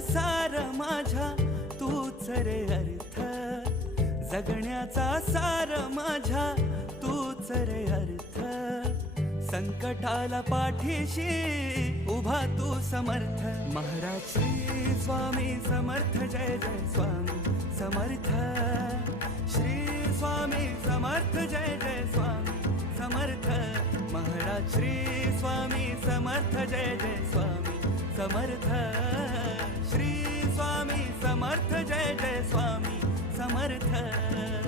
सार माझ्या तूच रे अर्थ, जगण्याचा सार माझ्या तूच रे अर्थ, संकटाला पाठीशी उभा तू समर्थ। महाराज श्री स्वामी समर्थ, जय जय स्वामी समर्थ, श्री स्वामी समर्थ, जय जय स्वामी समर्थ। महाराज श्री स्वामी समर्थ, जय जय स्वामी समर्थ, श्री स्वामी समर्थ, जय जय स्वामी समर्थ।